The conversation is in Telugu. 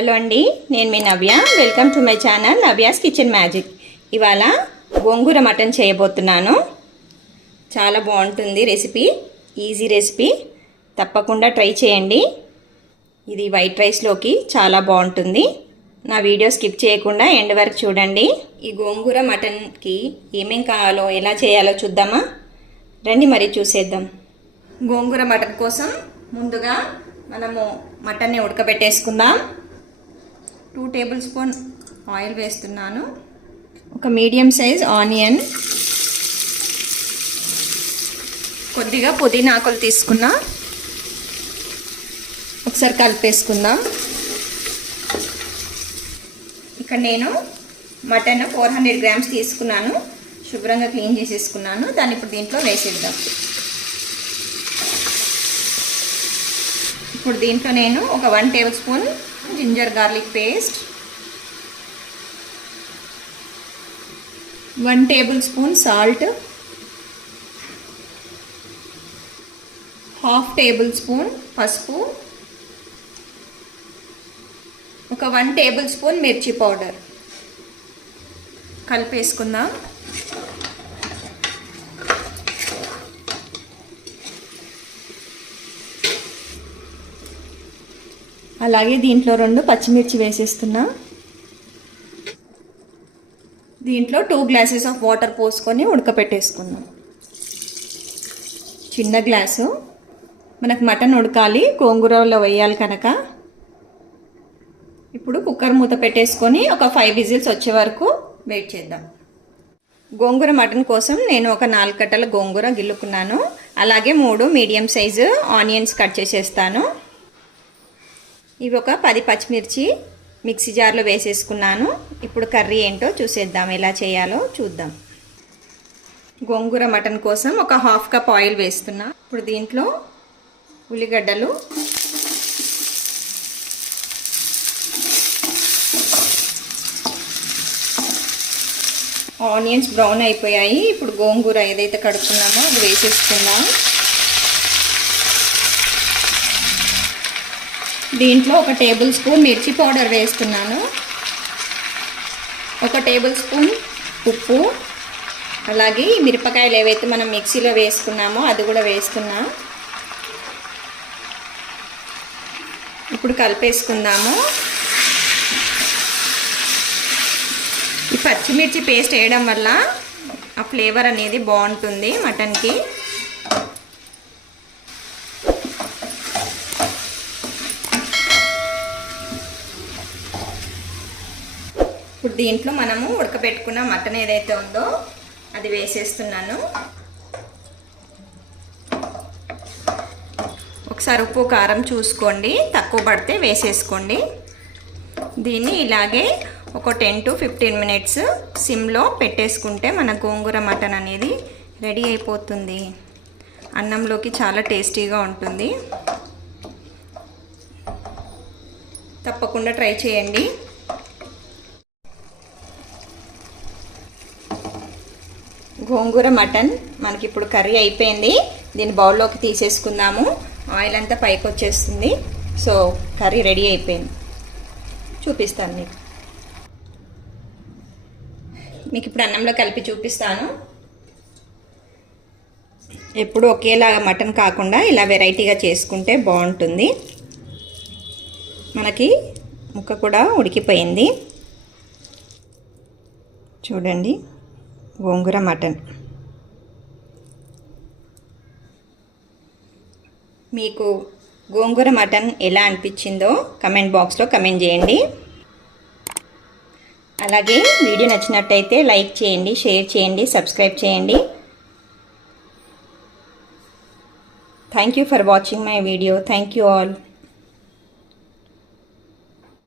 హలో అండి నేను మీ Navya. Welcome to my channel Navya's kitchen magic ఇవాళ గోంగూర మటన్ చేయబోతున్నాను. చాలా బాగుంటుంది రెసిపీ ఈజీ రెసిపీ. తప్పకుండా ట్రై చేయండి. ఇది వైట్ రైస్లోకి చాలా బాగుంటుంది. నా వీడియో స్కిప్ చేయకుండా ఎండ్ వరకు చూడండి. ఈ గోంగూర మటన్కి ఏమేం కావాలో ఎలా చేయాలో చూద్దామా? రండి మరి చూసేద్దాం. గోంగూర మటన్ కోసం ముందుగా మనము మటన్ని ఉడకబెట్టేసుకుందాం. టూ టేబుల్ స్పూన్ ఆయిల్ వేస్తున్నాను. ఒక మీడియం సైజ్ ఆనియన్. కొద్దిగా పుదీనా ఆకులు తీసుకున్నా. ఒకసారి కలిపేసుకుందాం. ఇక్కడ నేను మటన్ ఫోర్ హండ్రెడ్ గ్రామ్స్ తీసుకున్నాను. శుభ్రంగా క్లీన్ చేసేసుకున్నాను. దాన్ని ఇప్పుడు దీంట్లో వేసేద్దాం. ఇప్పుడు దీంట్లో నేను ఒక one tablespoon ginger garlic paste one tablespoon salt half tablespoon పసుపు ఒక వన్ టేబుల్ స్పూన్ మిర్చి పౌడర్. కలిపేసుకుందాం. అలాగే దీంట్లో రెండు పచ్చిమిర్చి వేసేస్తున్నా. దీంట్లో టూ గ్లాసెస్ ఆఫ్ వాటర్ పోసుకొని ఉడకపెట్టేసుకుందాం చిన్న గ్లాసు. మనకు మటన్ ఉడకాలి గోంగూరలో వేయాలి కనుక. ఇప్పుడు కుక్కర్ మూత పెట్టేసుకొని ఒక ఫైవ్ విజిల్స్ వచ్చే వరకు వెయిట్ చేద్దాం. గోంగూర మటన్ కోసం నేను ఒక నాలుగు కట్టల గోంగూర గిల్లుకున్నాను. అలాగే మూడు మీడియం సైజు ఆనియన్స్ కట్ చేసేస్తాను. ఇవి ఒక పది పచ్చిమిర్చి మిక్సీ జార్లో వేసేసుకున్నాను. ఇప్పుడు కర్రీ ఏంటో చూసేద్దాం ఎలా చేయాలో చూద్దాం. గోంగూర మటన్ కోసం ఒక హాఫ్ కప్ ఆయిల్ వేస్తున్నా. ఇప్పుడు దీంట్లో ఉల్లిగడ్డలు ఆనియన్స్ బ్రౌన్ అయిపోయాయి. ఇప్పుడు గోంగూర ఏదైతే కడుక్కున్నామో అది వేసేసుకుందాం. దీంట్లో ఒక టేబుల్ స్పూన్ మిర్చి పౌడర్ వేస్తున్నాను. ఒక టేబుల్ స్పూన్ ఉప్పు. అలాగే మిరపకాయలు ఏవైతే మనం మిక్సీలో వేసుకున్నామో అది కూడా వేస్తున్నా. ఇప్పుడు కలిపేసుకుందాము. ఈ పచ్చిమిర్చి పేస్ట్ వేయడం వల్ల ఆ ఫ్లేవర్ అనేది బాగుంటుంది మటన్కి. ఇప్పుడు దీంట్లో మనము ఉడకబెట్టుకున్న మటన్ ఏదైతే ఉందో అది వేసేస్తున్నాను. ఒకసారి ఉప్పు కారం చూసుకోండి. తక్కువ పడితే వేసేసుకోండి. దీన్ని ఇలాగే ఒక టెన్ టు ఫిఫ్టీన్ మినిట్స్ సిమ్లో పెట్టేసుకుంటే మన గోంగూర మటన్ అనేది రెడీ అయిపోతుంది. అన్నంలోకి చాలా టేస్టీగా ఉంటుంది. తప్పకుండా ట్రై చేయండి. గోంగూర మటన్ మనకి ఇప్పుడు కర్రీ అయిపోయింది. దీన్ని బౌల్లోకి తీసేసుకుందాము. ఆయిల్ అంతా పైకి వచ్చేస్తుంది సో కర్రీ రెడీ అయిపోయింది. చూపిస్తాను మీకు. మీకు ఇప్పుడు అన్నంలో కలిపి చూపిస్తాను. ఎప్పుడు ఒకేలాగా మటన్ కాకుండా ఇలా వెరైటీగా చేసుకుంటే బాగుంటుంది. మనకి ముక్క కూడా ఉడికిపోయింది. చూడండి. గోంగూర మటన్. మీకు గోంగూర మటన్ ఎలా అనిపించిందో కమెంట్ బాక్స్లో కమెంట్ చేయండి. అలాగే వీడియో నచ్చినట్టయితే లైక్ చేయండి షేర్ చేయండి సబ్స్క్రైబ్ చేయండి. Thank you for watching my video thank you all